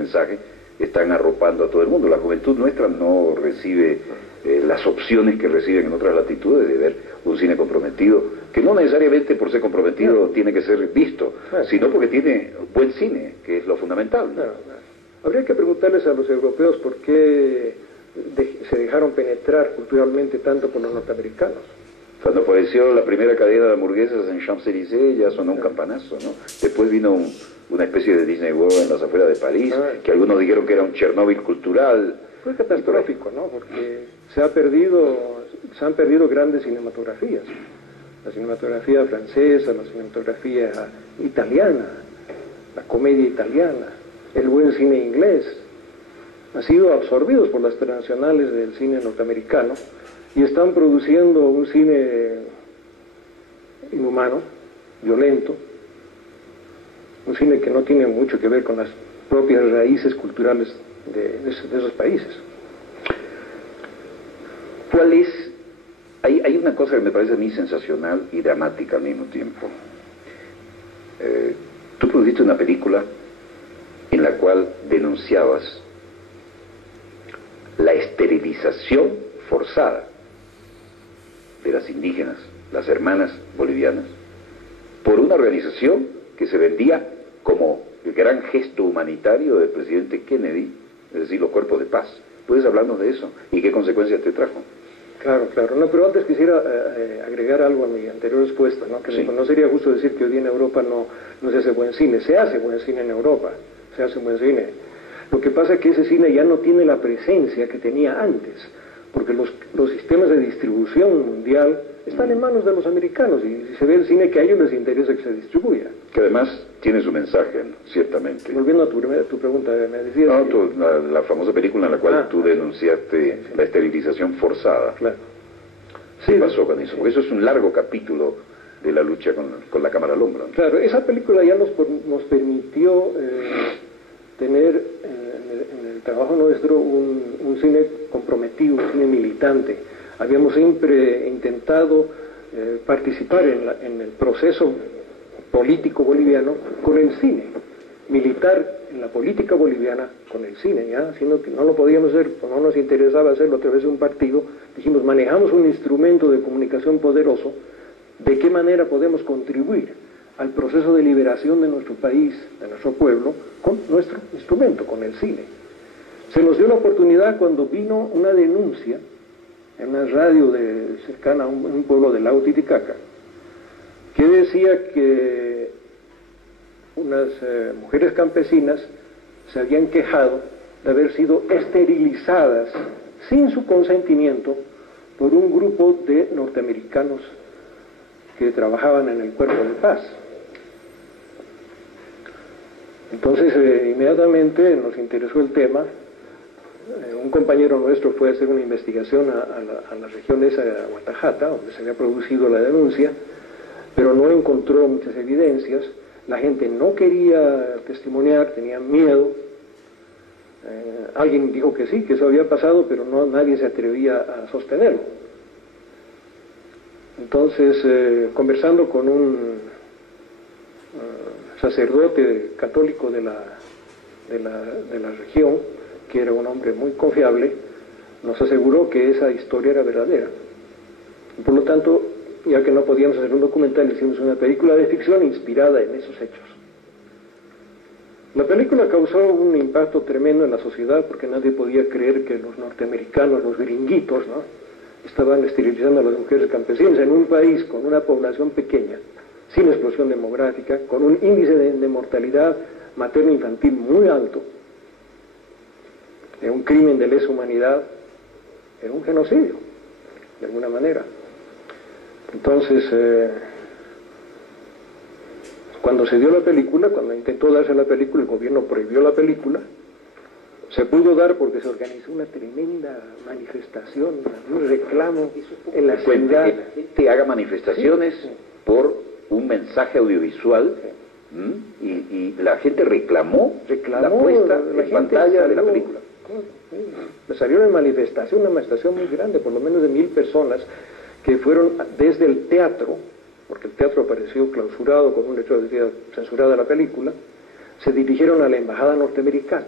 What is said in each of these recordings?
mensaje, están arropando a todo el mundo. La juventud nuestra no recibe las opciones que reciben en otras latitudes de ver un cine comprometido, que no necesariamente por ser comprometido tiene que ser visto, sino porque tiene buen cine, que es lo fundamental. Habría que preguntarles a los europeos por qué se dejaron penetrar culturalmente tanto por los norteamericanos. Cuando apareció la primera cadena de hamburguesas en Champs-Élysées ya sonó un campanazo, ¿no? Después vino una especie de Disney World en las afueras de París, que algunos dijeron que era un Chernóbil cultural. Fue catastrófico, ¿no? Porque se han perdido grandes cinematografías. La cinematografía francesa, la cinematografía italiana, la comedia italiana, el buen cine inglés, han sido absorbidos por las transnacionales del cine norteamericano y están produciendo un cine inhumano, violento, un cine que no tiene mucho que ver con las propias raíces culturales de esos países. ¿Cuál es? Hay una cosa que me parece a mí sensacional y dramática al mismo tiempo. Tú produjiste una película en la cual denunciabas la esterilización forzada de las indígenas, las hermanas bolivianas, por una organización que se vendía como el gran gesto humanitario del presidente Kennedy, es decir, los cuerpos de paz. ¿Puedes hablarnos de eso? ¿Y qué consecuencias te trajo? Claro. No, pero antes quisiera agregar algo a mi anterior respuesta, ¿no? Que no sería justo decir que hoy día en Europa no se hace buen cine. Se hace buen cine en Europa, se hace buen cine. Lo que pasa es que ese cine ya no tiene la presencia que tenía antes, porque los sistemas de distribución mundial están en manos de los americanos y se ve el cine que a ellos les interesa que se distribuya. Que además tiene su mensaje, ¿no? Ciertamente. Volviendo a tu pregunta, me decías... No, la famosa película en la cual tú denunciaste la esterilización forzada. Claro. ¿Qué pasó con eso? Porque eso es un largo capítulo de la lucha con la cámara al hombro, ¿no? Claro, esa película ya nos permitió tener en el trabajo nuestro un cine comprometido, un cine militante. Habíamos siempre intentado participar en el proceso político boliviano con el cine, militar en la política boliviana con el cine, ¿ya? Sino que no lo podíamos hacer, no nos interesaba hacerlo a través de un partido. Dijimos, manejamos un instrumento de comunicación poderoso, ¿de qué manera podemos contribuir al proceso de liberación de nuestro país, de nuestro pueblo, con nuestro instrumento, con el cine? Se nos dio la oportunidad cuando vino una denuncia en una radio cercana a un pueblo del lago Titicaca, que decía que unas mujeres campesinas se habían quejado de haber sido esterilizadas sin su consentimiento por un grupo de norteamericanos que trabajaban en el cuerpo de paz. Entonces inmediatamente nos interesó el tema. Un compañero nuestro fue a hacer una investigación a la región esa de Guatajata, donde se había producido la denuncia, pero no encontró muchas evidencias. La gente no quería testimoniar, tenía miedo. Alguien dijo que sí, que eso había pasado, pero nadie se atrevía a sostenerlo. Entonces, conversando con un sacerdote católico de la región, que era un hombre muy confiable, nos aseguró que esa historia era verdadera. Y por lo tanto, ya que no podíamos hacer un documental, hicimos una película de ficción inspirada en esos hechos. La película causó un impacto tremendo en la sociedad porque nadie podía creer que los norteamericanos, los gringuitos, ¿no?, estaban esterilizando a las mujeres campesinas en un país con una población pequeña, sin explosión demográfica, con un índice de mortalidad materno-infantil muy alto. Era un crimen de lesa humanidad, era un genocidio, de alguna manera. Entonces, cuando se dio la película, cuando intentó darse la película, el gobierno prohibió la película. Se pudo dar porque se organizó una tremenda manifestación, un reclamo en la ciudad. Que la gente haga manifestaciones por un mensaje audiovisual, y la gente reclamó la puesta en pantalla de la película. Salió una manifestación muy grande, por lo menos de 1000 personas, que fueron desde el teatro, porque el teatro apareció clausurado con un letrero que decía censurada la película, se dirigieron a la embajada norteamericana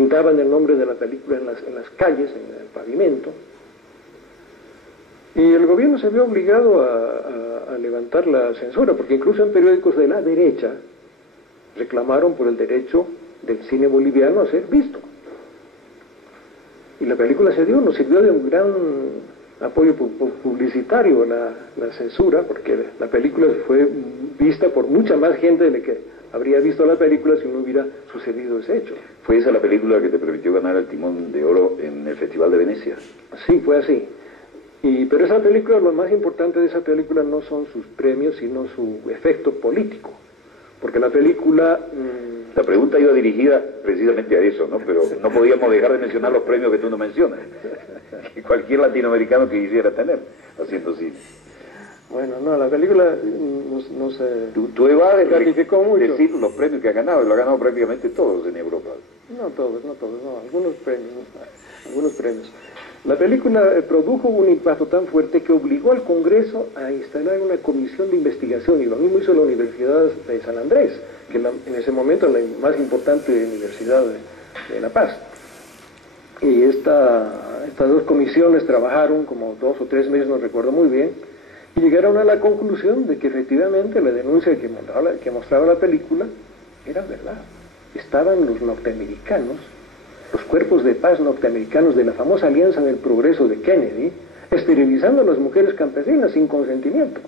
pintaban el nombre de la película en las calles, en el pavimento. Y el gobierno se vio obligado a levantar la censura, porque incluso en periódicos de la derecha reclamaron por el derecho del cine boliviano a ser visto. Y la película se dio, nos sirvió de un gran apoyo publicitario la censura, porque la película fue vista por mucha más gente de la que habría visto la película si no hubiera sucedido ese hecho. ¿Fue esa la película que te permitió ganar el Timón de Oro en el Festival de Venecia? Sí, fue así. Pero esa película, lo más importante de esa película no son sus premios, sino su efecto político. Porque la película... La pregunta iba dirigida precisamente a eso, ¿no? Pero no podíamos dejar de mencionar los premios que tú no mencionas, que cualquier latinoamericano que quisiera tener haciendo cine. Bueno, no, la película no se... Tú evades decir los premios que ha ganado, y lo ha ganado prácticamente todos en Europa. No todos, algunos premios. La película produjo un impacto tan fuerte que obligó al Congreso a instalar una comisión de investigación, y lo mismo hizo la Universidad de San Andrés, que en ese momento la más importante universidad de La Paz. Y estas dos comisiones trabajaron como 2 o 3 meses, no recuerdo muy bien, y llegaron a la conclusión de que efectivamente la denuncia que mostraba la película era verdad. Estaban los norteamericanos, los cuerpos de paz norteamericanos de la famosa Alianza del Progreso de Kennedy, esterilizando a las mujeres campesinas sin consentimiento.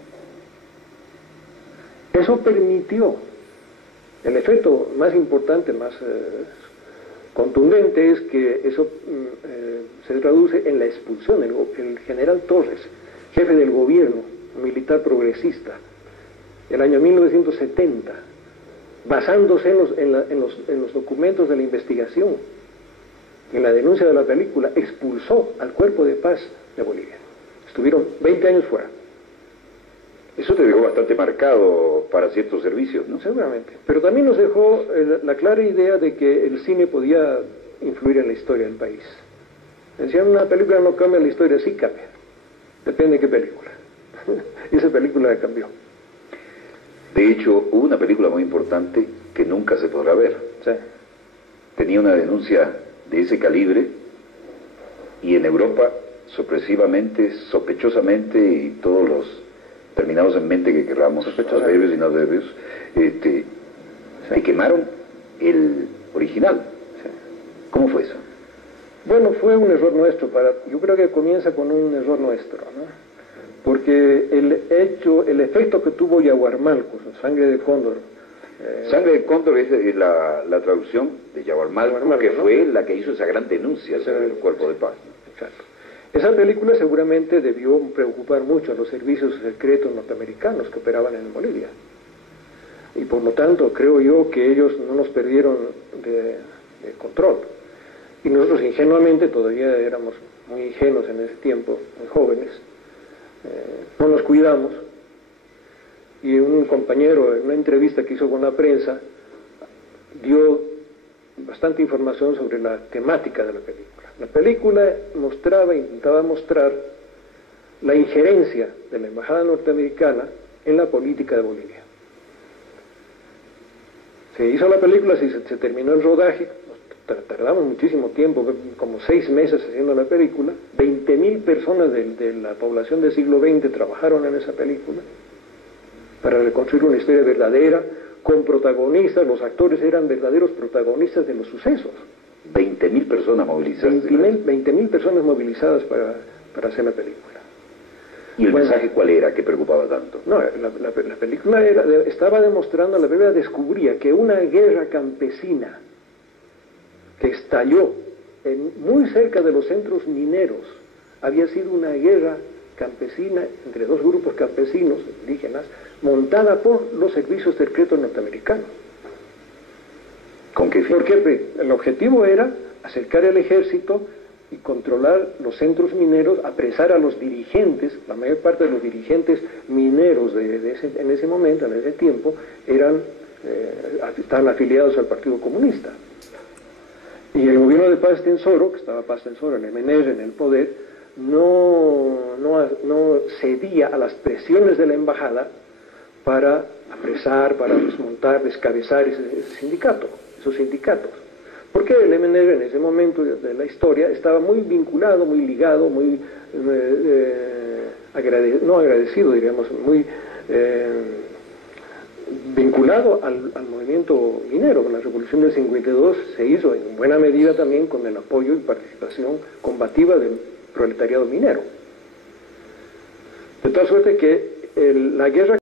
Eso permitió, el efecto más importante, más contundente, es que eso se traduce en la expulsión. El general Torres, jefe del gobierno militar progresista, el año 1970, basándose en los documentos de la investigación, en la denuncia de la película, expulsó al Cuerpo de Paz de Bolivia. Estuvieron 20 años fuera. Eso te dejó bastante marcado para ciertos servicios, ¿no? Seguramente. Pero también nos dejó la clara idea de que el cine podía influir en la historia del país. Decían, una película no cambia la historia, sí cambia. Depende de qué película. Y esa película cambió. De hecho, hubo una película muy importante que nunca se podrá ver. Sí. Tenía una denuncia de ese calibre, y en Europa, sorpresivamente, sospechosamente, y todos los terminados en mente que querramos, adverbios y no adverbios, quemaron el original. Sí. ¿Cómo fue eso? Bueno, fue un error nuestro. Yo creo que comienza con un error nuestro, ¿no? Porque el efecto que tuvo Yaguarmalco, Sangre de Cóndor. Sangre de Cóndor es la traducción de Yaguarmalco, que fue la que hizo esa gran denuncia sobre el Cuerpo de Paz, ¿no? Exacto. Esa película seguramente debió preocupar mucho a los servicios secretos norteamericanos que operaban en Bolivia. Y por lo tanto, creo yo que ellos no nos perdieron de control. Y nosotros ingenuamente, todavía éramos muy ingenuos en ese tiempo, muy jóvenes, no nos cuidamos. Y un compañero, en una entrevista que hizo con la prensa, dio bastante información sobre la temática de la película. La película intentaba mostrar la injerencia de la embajada norteamericana en la política de Bolivia. Se hizo la película, se terminó el rodaje, tardamos muchísimo tiempo, como 6 meses haciendo la película. 20.000 personas de la población del siglo XX trabajaron en esa película para reconstruir una historia verdadera, con protagonistas. Los actores eran verdaderos protagonistas de los sucesos. 20.000 personas movilizadas. 20.000 personas movilizadas para hacer la película. ¿Y el mensaje cuál era que preocupaba tanto? No, la película estaba demostrando, la película descubría que una guerra campesina que estalló muy cerca de los centros mineros había sido una guerra campesina entre 2 grupos campesinos indígenas, montada por los servicios secretos norteamericanos. ¿Con qué fin? Porque el objetivo era acercar el ejército y controlar los centros mineros, apresar a los dirigentes. La mayor parte de los dirigentes mineros en ese momento, en ese tiempo, estaban afiliados al Partido Comunista. Y el gobierno de Paz Tensoro, que estaba Paz Tensoro, el MNR, en el poder, no cedía a las presiones de la embajada para apresar, para desmontar, descabezar esos sindicatos. Porque el MNR en ese momento de la historia estaba muy vinculado, muy ligado, muy no agradecido, diríamos, muy vinculado al movimiento minero. La revolución del 52 se hizo en buena medida también con el apoyo y participación combativa del proletariado minero. De tal suerte que la guerra